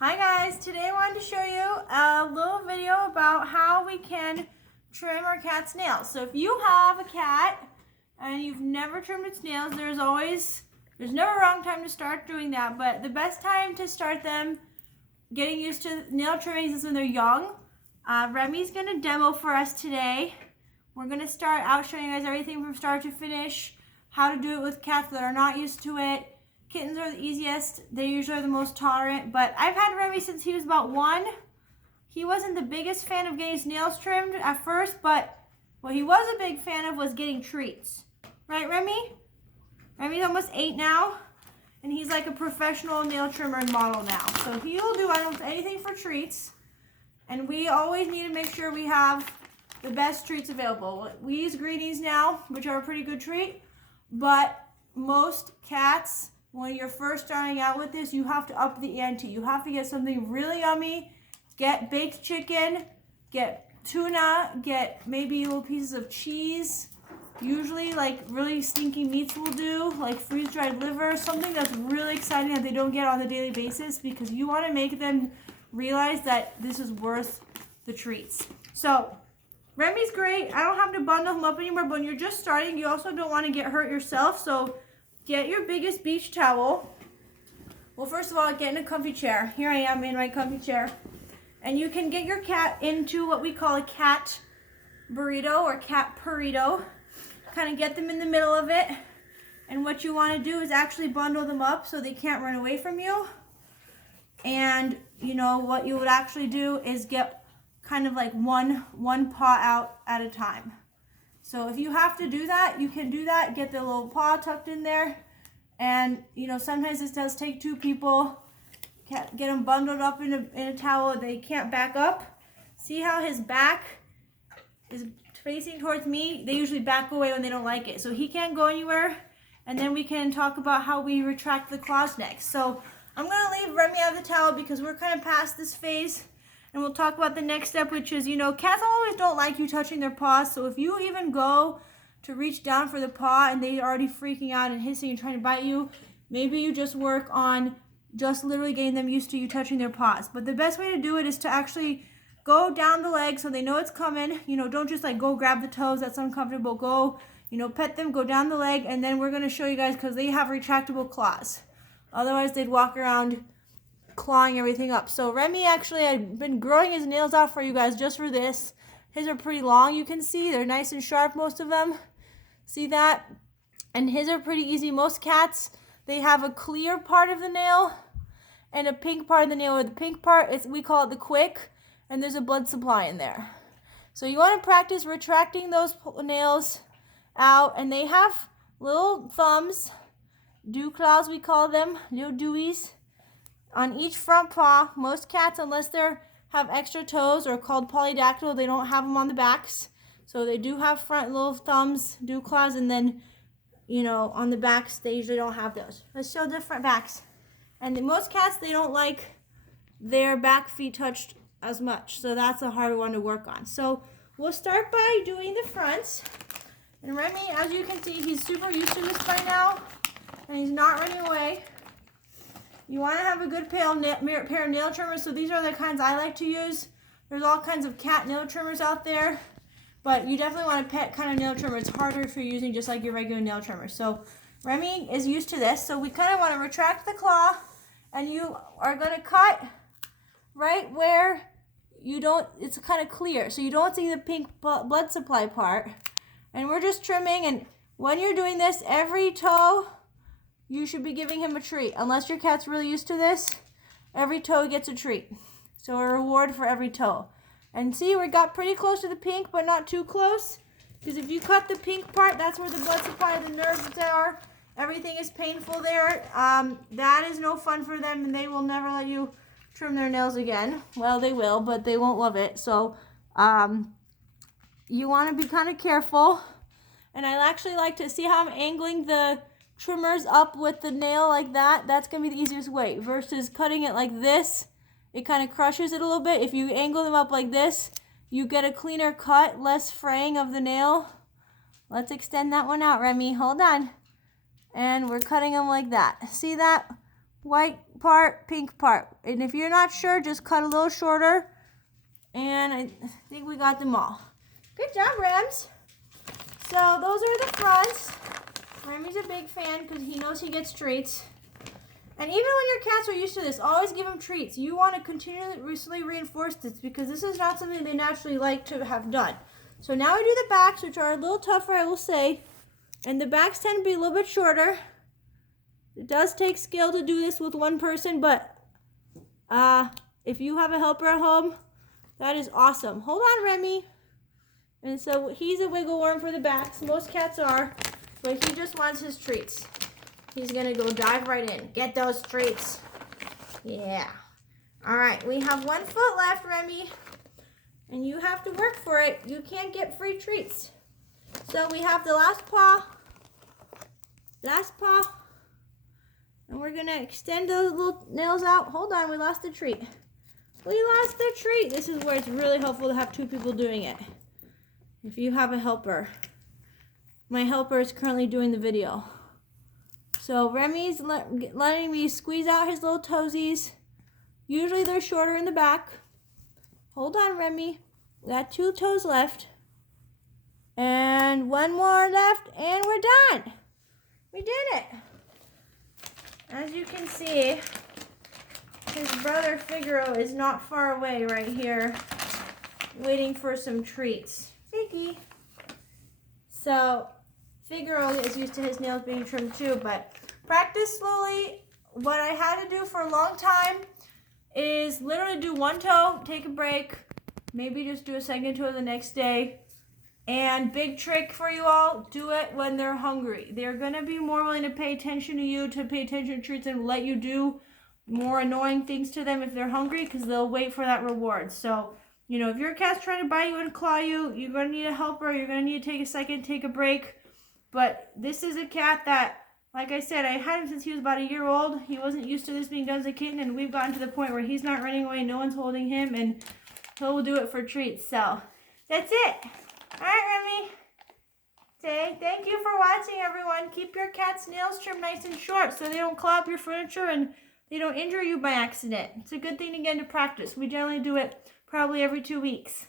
Hi guys, today I wanted to show you a little video about how we can trim our cat's nails. So if you have a cat and you've never trimmed its nails, there's never a wrong time to start doing that, but the best time to start them getting used to nail trimming is when they're young. Remy's going to demo for us today. We're going to start out showing you guys everything from start to finish, how to do it with cats that are not used to it. Kittens are the easiest. They usually are the most tolerant, but I've had Remy since he was about 1. He wasn't the biggest fan of getting his nails trimmed at first, but what he was a big fan of was getting treats. Right, Remy? Remy's almost 8 now, and he's like a professional nail trimmer model now. So he'll do almost anything for treats, and we always need to make sure we have the best treats available. We use Greenies now, which are a pretty good treat, but most cats, when you're first starting out with this, you have to up the ante. You have to get something really yummy. Get baked chicken, get tuna, get maybe little pieces of cheese. Usually like really stinky meats will do, like freeze-dried liver, something that's really exciting that they don't get on a daily basis, because you want to make them realize that this is worth the treats. So Remy's great. I don't have to bundle him up anymore, but when you're just starting, you also don't want to get hurt yourself. So get your biggest beach towel. Well, first of all, get in a comfy chair. Here I am in my comfy chair. And you can get your cat into what we call a cat burrito or cat burrito. Kind of get them in the middle of it. And what you want to do is actually bundle them up so they can't run away from you. And you know what you would actually do is get kind of like one paw out at a time. So if you have to do that, you can do that. Get the little paw tucked in there. And, you know, sometimes this does take 2 people. Get them bundled up in a towel. They can't back up. See how his back is facing towards me? They usually back away when they don't like it. So he can't go anywhere. And then we can talk about how we retract the claws next. So I'm going to leave Remy out of the towel because we're kind of past this phase. And we'll talk about the next step, which is, you know, cats always don't like you touching their paws. So if you even go to reach down for the paw and they're already freaking out and hissing and trying to bite you, maybe you just work on just literally getting them used to you touching their paws. But the best way to do it is to actually go down the leg so they know it's coming. You know, don't just like go grab the toes. That's uncomfortable. Go, you know, pet them, go down the leg, and then we're going to show you guys because they have retractable claws. Otherwise, they'd walk around clawing everything up. So Remy actually had been growing his nails out for you guys just for this. His are pretty long, you can see. They're nice and sharp, most of them. See that? And his are pretty easy. Most cats, they have a clear part of the nail and a pink part of the nail. Or the pink part, we call it the quick, and there's a blood supply in there. So you want to practice retracting those nails out, and they have little thumbs, dew claws we call them, little dewies, on each front paw. Most cats, unless they have extra toes or called polydactyl, they don't have them on the backs. So they do have front little thumbs, dew claws, and then, you know, on the backs, they usually don't have those. Let's show different backs. And most cats, they don't like their back feet touched as much. So that's a hard one to work on. So we'll start by doing the fronts. And Remy, as you can see, he's super used to this by now, and he's not running away. You want to have a good pair of nail trimmers. So these are the kinds I like to use. There's all kinds of cat nail trimmers out there, but you definitely want a pet kind of nail trimmer. It's harder if you're using just like your regular nail trimmer. So Remy is used to this. So we kind of want to retract the claw, and you are going to cut right where you don't, it's kind of clear. So you don't see the pink blood supply part. And we're just trimming, and when you're doing this, every toe, you should be giving him a treat. Unless your cat's really used to this, every toe gets a treat. So a reward for every toe. And see, we got pretty close to the pink, but not too close. Because if you cut the pink part, that's where the blood supply, the nerves are. Everything is painful there. That is no fun for them, and they will never let you trim their nails again. Well, they will, but they won't love it. So you want to be kind of careful. And I actually like to see how I'm angling the trimmers up with the nail like that. That's going to be the easiest way versus cutting it like this. It kind of crushes it a little bit. If you angle them up like this, you get a cleaner cut, less fraying of the nail. Let's extend that one out, Remy. Hold on. And we're cutting them like that. See that white part, pink part. And if you're not sure, just cut a little shorter. And I think we got them all. Good job, Rems. So those are the fronts. Remy's a big fan because he knows he gets treats. And even when your cats are used to this, always give them treats. You want to continuously reinforce this because this is not something they naturally like to have done. So now we do the backs, which are a little tougher, I will say. And the backs tend to be a little bit shorter. It does take skill to do this with one person, but if you have a helper at home, that is awesome. Hold on, Remy. And so he's a wiggle worm for the backs. Most cats are, but he just wants his treats. He's gonna go dive right in. Get those treats. Yeah. All right, we have 1 foot left, Remy. And you have to work for it. You can't get free treats. So we have the last paw. And we're gonna extend those little nails out. Hold on, we lost the treat. We lost the treat. This is where it's really helpful to have 2 people doing it. If you have a helper. My helper is currently doing the video. So Remy's letting me squeeze out his little toesies. Usually they're shorter in the back. Hold on, Remy. We got 2 toes left. And 1 more left, and we're done. We did it. As you can see, his brother Figaro is not far away right here, waiting for some treats. Figgy. So Figaro is used to his nails being trimmed too, but practice slowly. What I had to do for a long time is literally do 1 toe, take a break, maybe just do a second toe the next day. And big trick for you all, do it when they're hungry. They're gonna be more willing to pay attention to you, to pay attention to treats, and let you do more annoying things to them if they're hungry, because they'll wait for that reward. So, you know, if your cat's trying to bite you and claw you, you're gonna need a helper, you're gonna need to take a second, take a break. But this is a cat that, like I said, I had him since he was about 1 year old. He wasn't used to this being done as a kitten, and we've gotten to the point where he's not running away, no one's holding him, and he'll do it for treats. So, that's it. All right, Remy. Say thank you for watching, everyone. Keep your cat's nails trimmed nice and short so they don't claw up your furniture and they don't injure you by accident. It's a good thing to get into practice. We generally do it probably every 2 weeks.